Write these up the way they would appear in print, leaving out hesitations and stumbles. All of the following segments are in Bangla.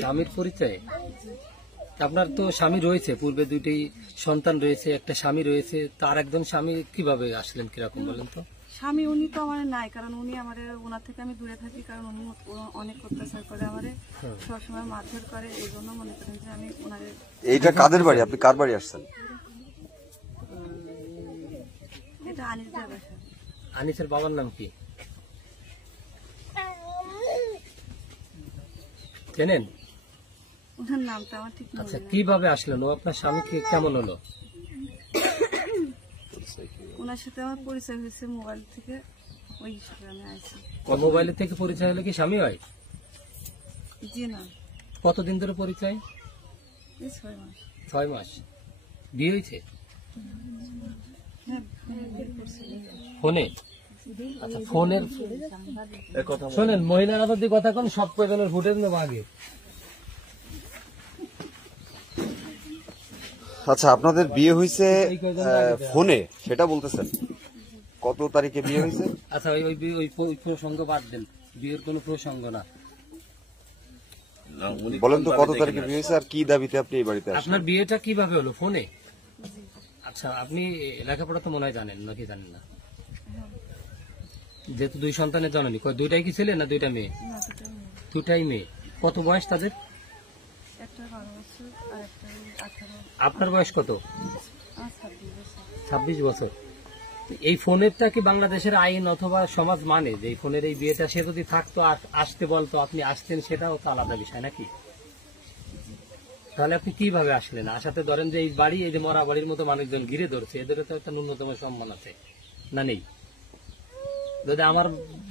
স্বামীর পরিচয়? আপনার তো স্বামী রয়েছে, পূর্বে দুটি সন্তান রয়েছে, একটা স্বামী রয়েছে, তার একজন স্বামী কিভাবে আসলেন, কিরকম বলেন তো? স্বামী উনি তো আমার নাই, কারণ উনি আমাদের ওনার থেকে আমি দূরে থাকি, কারণ উনি অনেক অত্যাচার করে আমাদের, সবসময় মারধর করে, এই জন্য মনে করেন যে আমি ওনাদের। এইটা কাদের বাড়ি? আপনি কার বাড়ি আসছেন? এটা আনিসদের বাসা। আনিসের বাবার নাম কি চেনেন? ওনার নামটা আমার ঠিক মনে আচ্ছা, নেই। কিভাবে আসলেন? ও আপনার স্বামী কেমন হলো? ওনার সাথে আমার পরিচয় হয়েছে মোবাইল থেকে, ওই হিসেবে আমি আছি। মোবাইলের থেকে পরিচয় হলে কি স্বামী হয়? জি না, কতদিন ধরে পরিচয়? এই 6 মাস। 6 মাস। বিয়ে হয়েছে হ্যাঁ, বিয়ে করছি। ফোনে? আচ্ছা, ফোনের শোনেন, মহিলারা যদি কথা কোন সব কয়জনের ফুটেজ নেবো আগে। আচ্ছা, আপনাদের বিয়ে হয়েছে ফোনে, সেটা বলতেছেন? কত তারিখে বিয়ে হয়েছে? আচ্ছা, ওই প্রসঙ্গ বাদ দেন, বিয়ের কোনো প্রসঙ্গ না। বলেন তো কত তারিখে বিয়ে হয়েছে আর কি দাবিতে আপনি এই বাড়িতে আসছেন? আপনার বিয়েটা কিভাবে হলো? ফোনে? আচ্ছা, আপনি লেখাপড়া তো মনে হয় জানেন নাকি জানেন না? যেহেতু 2 সন্তানের জননী, দুইটাই কি ছেলে না দুইটা মেয়ে? না, দুটো মেয়ে। দুটাই মেয়ে। কত বয়স তাদের? একটা 12 বছর আর একটা 18। আপনার বয়স কত? আমার 26 বছর। 26 বছর। তো এই ফোনেরটা কি বাংলাদেশের আইন অথবা সমাজ মানে যে এই ফোনের এই বিয়েটা, সে যদি থাকতো আসতে বলতো আপনি আসতেন, সেটাও তো আলাদা বিষয় নাকি? তাহলে আপনি কিভাবে আসলেন? আসাতে ধরেন যে এই বাড়ি, এই যে মরা বাড়ির মতো মানুষজন ঘিরে ধরছে, এদের তো একটা ন্যূনতম সম্মান আছে না নেই? যদি আমার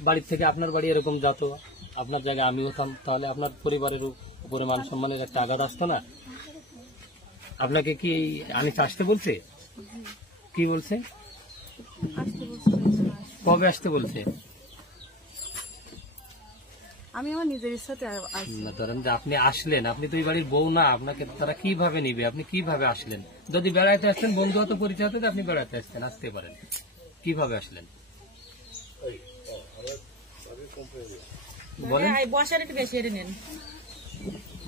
বাড়ি থেকে আপনার বাড়ি এরকম যেত, আপনার জায়গায় আমি হতাম, তাহলে আপনার পরিবারের উপরে মান সম্মানের একটা আঘাত আসতো না? আপনাকে কি আনিস আসতে বলছে? কি বলছে? আসতে বলছিল এই জন্য আসছি। কবে আসতে বলছে? আমি আমার নিজের ইচ্ছাতে আসছি। না, ধরেন যে আপনি আসলেন, আপনি তো এই বাড়ির বউ না, আপনাকে তারা কিভাবে নিবে? আপনি কিভাবে আসলেন? যদি বেড়াইতে আসতেন, বন্ধু হতো, পরিচয় হতো, আপনি বেড়াতে আসতেন, আসতে পারেন। কিভাবে আসলেন বলেন?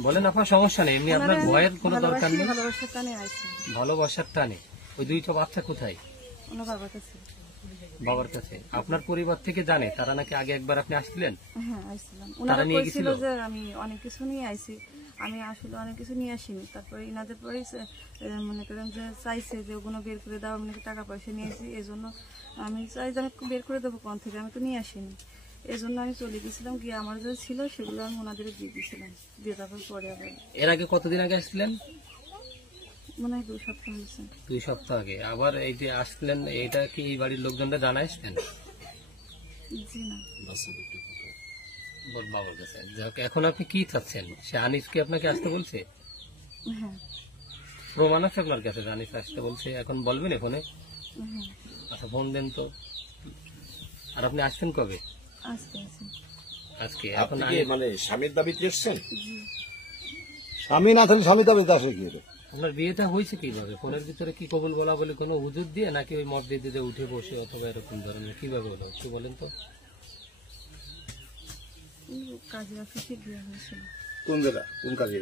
বলেন, আপনার সমস্যা নেই, এমনি আপনার ভয়ের কোনো দরকার নেই। ভালোবাসার টানে আসছি। ভালোবাসার টানে। ওই 2টা বাচ্চা কোথায়? ওনার বাবার কাছে। বাবার কাছে। আপনার পরিবার থেকে জানে তারা নাকি আগে একবার আপনি আসছিলেন? হ্যাঁ, আসছিলাম। ওনারা নিয়ে বলছিল গেছিল? যে আমি অনেক কিছু নিয়ে আইছি, আমি আসলে অনেক কিছু নিয়ে আসিনি। তারপরে ইনাদের পরেই মনে করেন যে চাইছে যে ওগুলো বের করে দাও, আমি নাকি টাকা পয়সা নিয়েছি, এই জন্য আমি চাই যে আমি বের করে দেবো কোন থেকে, আমি তো নিয়ে আসিনি। এই জন্য আমি চলে গেছিলাম, গিয়ে আমার যা ছিল সেগুলো আমি ওনাদের দিয়ে দিয়েছিলাম, দিয়ে তারপর পরে আবার এর আগে কতদিন আগে আসছিলেন? মনে হয় 2 সপ্তাহ হয়েছে। 2 সপ্তাহ আগে। আবার এই যে আসলেন, এটা কি এই বাড়ির লোকজনরা জানাইছেন? জি না, বাবার কাছে। যাক, এখন আপনি কি চাচ্ছেন? সে আনিস কি আপনাকে আসতে বলছে? হ্যাঁ প্রমাণ আছে আপনার কাছে যে আনিস আসতে বলছে? এখন বলবেন ফোনে? হ্যাঁ, আচ্ছা, ফোন দেন তো। আর আপনি আসছেন কবে? আসতে আছে। আজকে। এখন আপনি কি মানে স্বামীর দাবিতে এসছেন? জি, স্বামী না থাকলে স্বামী দাবিতে আসে কি? আপনার বিয়েটা হয়েছে কিভাবে? ফোনের ভিতরে কি কবুল বলা বলে কোনো হুজুর দিয়ে, নাকি ওই মসজিদ দিয়ে উঠে বসে, অথবা এরকম ধরনের কিভাবে হলো একটু বলেন তো। কাজে অফিসে বিয়ে হয়েছিল। কোন জায়গা, কোন কাজে?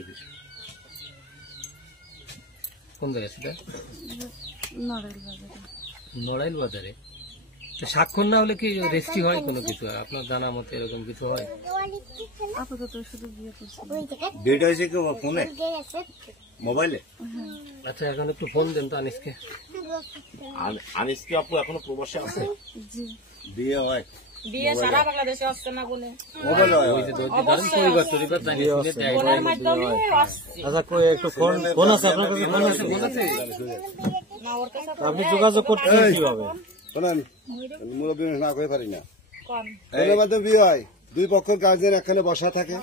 কোন জায়গায় সেটা? নড়াইল বাজারে। নড়াইল বাজারে। তো স্বাক্ষর না হলে কি রেজিস্ট্রি হয় কোনো কিছু? আপনার জানা মতে এরকম কিছু হয়? আপাতত শুধু বিয়ে করছিল। বিয়েটা হয়েছে কি ফোনে, মোবাইলে? আচ্ছা, এখন একটু ফোন দেন তো আনিসকে। আনিস কি আপু এখনো প্রবাসে আছে? জি, বিয়ে হয়? বিয়ে সারা বাংলাদেশে আসছে না বলে মোবাইল হয়? ওই যে ধরেন পরিবার টরিবার জানিয়ে শুনে দেয়। ফোনের মাধ্যমে আসছে। আচ্ছা, কই একটু ফোন আছে আপনার কাছে? ফোন আছে? বলেছে? না ওর কাছে আপনি যোগাযোগ করতেছেন কিভাবে? শোনেন, মুরব্বী না করে পারি না। কম ফোনের মাধ্যমে বিয়ে হয়, 2 পক্ষের গার্জেন একখানে বসা থাকে,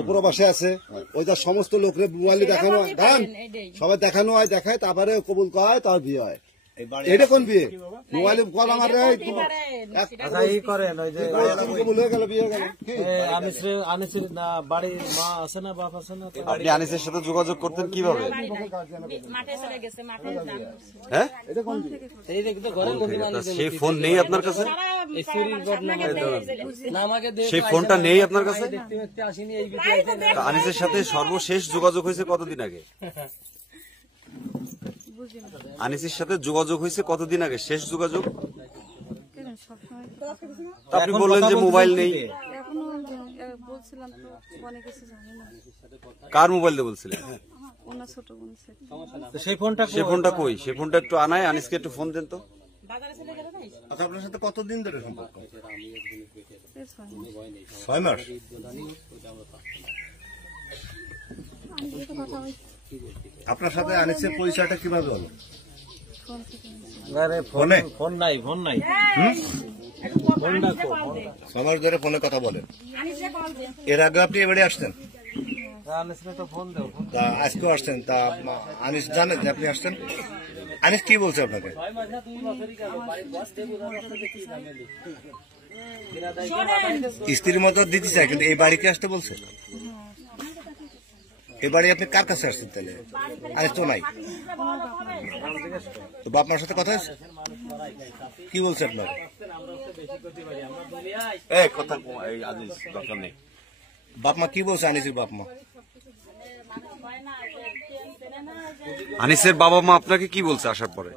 উপরে বসে আছে, ওইটা সমস্ত লোকরে মোবাইলে দেখানো হয়, এইটাই সবাই দেখানো হয়, দেখায়, তারপরে কবুল করা হয়, তার বিয়ে হয়। এটা কোন বিয়ে মোবাইলে কল আমার রে আচ্ছা এই করেন ওই যে হয়ে গেল বিয়ে হয়ে গেল কি আনিসের না বাড়ির মা আছে না বাপ আছে না? আপনি আনিসের সাথে যোগাযোগ করতেন কিভাবে? মাঠে চলে গেছে, মাঠে যান। হ্যাঁ, এই যে তো ঘরের মধ্যে তা মানুষজন সেই ফোন নেই আপনার কাছে? এই চুরির ঘটনা না আমাকে সেই ফোনটা নেই আপনার কাছে? দেখতে দেখতে আসিনি এই বিষয়ে তা আনিসের সাথে সর্বশেষ যোগাযোগ হয়েছে কতদিন আগে? বুঝি না আনিসের সাথে যোগাযোগ হয়েছে কতদিন আগে, শেষ যোগাযোগ? কেন সবসময় তা আপনি বললেন যে মোবাইল নেই, এখনো বলছিলাম তো অনেক কিছু জানি না কার মোবাইল দিয়ে বলছিলেন? ওনার ছোট বোন ছিল তো সেই ফোনটা সে ফোনটা কই? সে ফোনটা একটু আনায়, আনিসকে একটু ফোন দেন তো। বাজারে চলে গেল নাই? আচ্ছা আপনার সাথে কতদিন ধরে সম্পর্ক? বেশ হয়নি 6 মাস। কথা বলছি আপনার সাথে আনিসের পরিচয়টা কিভাবে হলো? ফোন থেকে আরে ফোনে? ফোন নাই ফোনটা কো? 6 মাস ধরে ফোনে কথা বলেন। আনিসে কল দে। এর আগে আপনি এবারে আসছেন, আনিসকে তো ফোন দাও। তা আজকেও আসছেন, তা আনিস জানে যে আপনি আসছেন? আনিস কি বলছে আপনাকে? স্ত্রীর মতো দিতে চাই, কিন্তু এই বাড়িতে আসতে বলছে? এই বাড়ি আপনি কার কাছে আসছেন তাহলে? আনিস তো নাই, তো বাপ মার সাথে কথা হয়েছে? কি বলছে আপনার? এই কথা এই আজিজ দরকার নেই। বাপ মা কি বলছে আনিসের বাপ মা? আনিসের বাবা মা আপনাকে কি বলছে আসার পরে?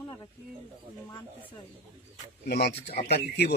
ওনারা কি মানতে চাই আপনাকে কি বলছে?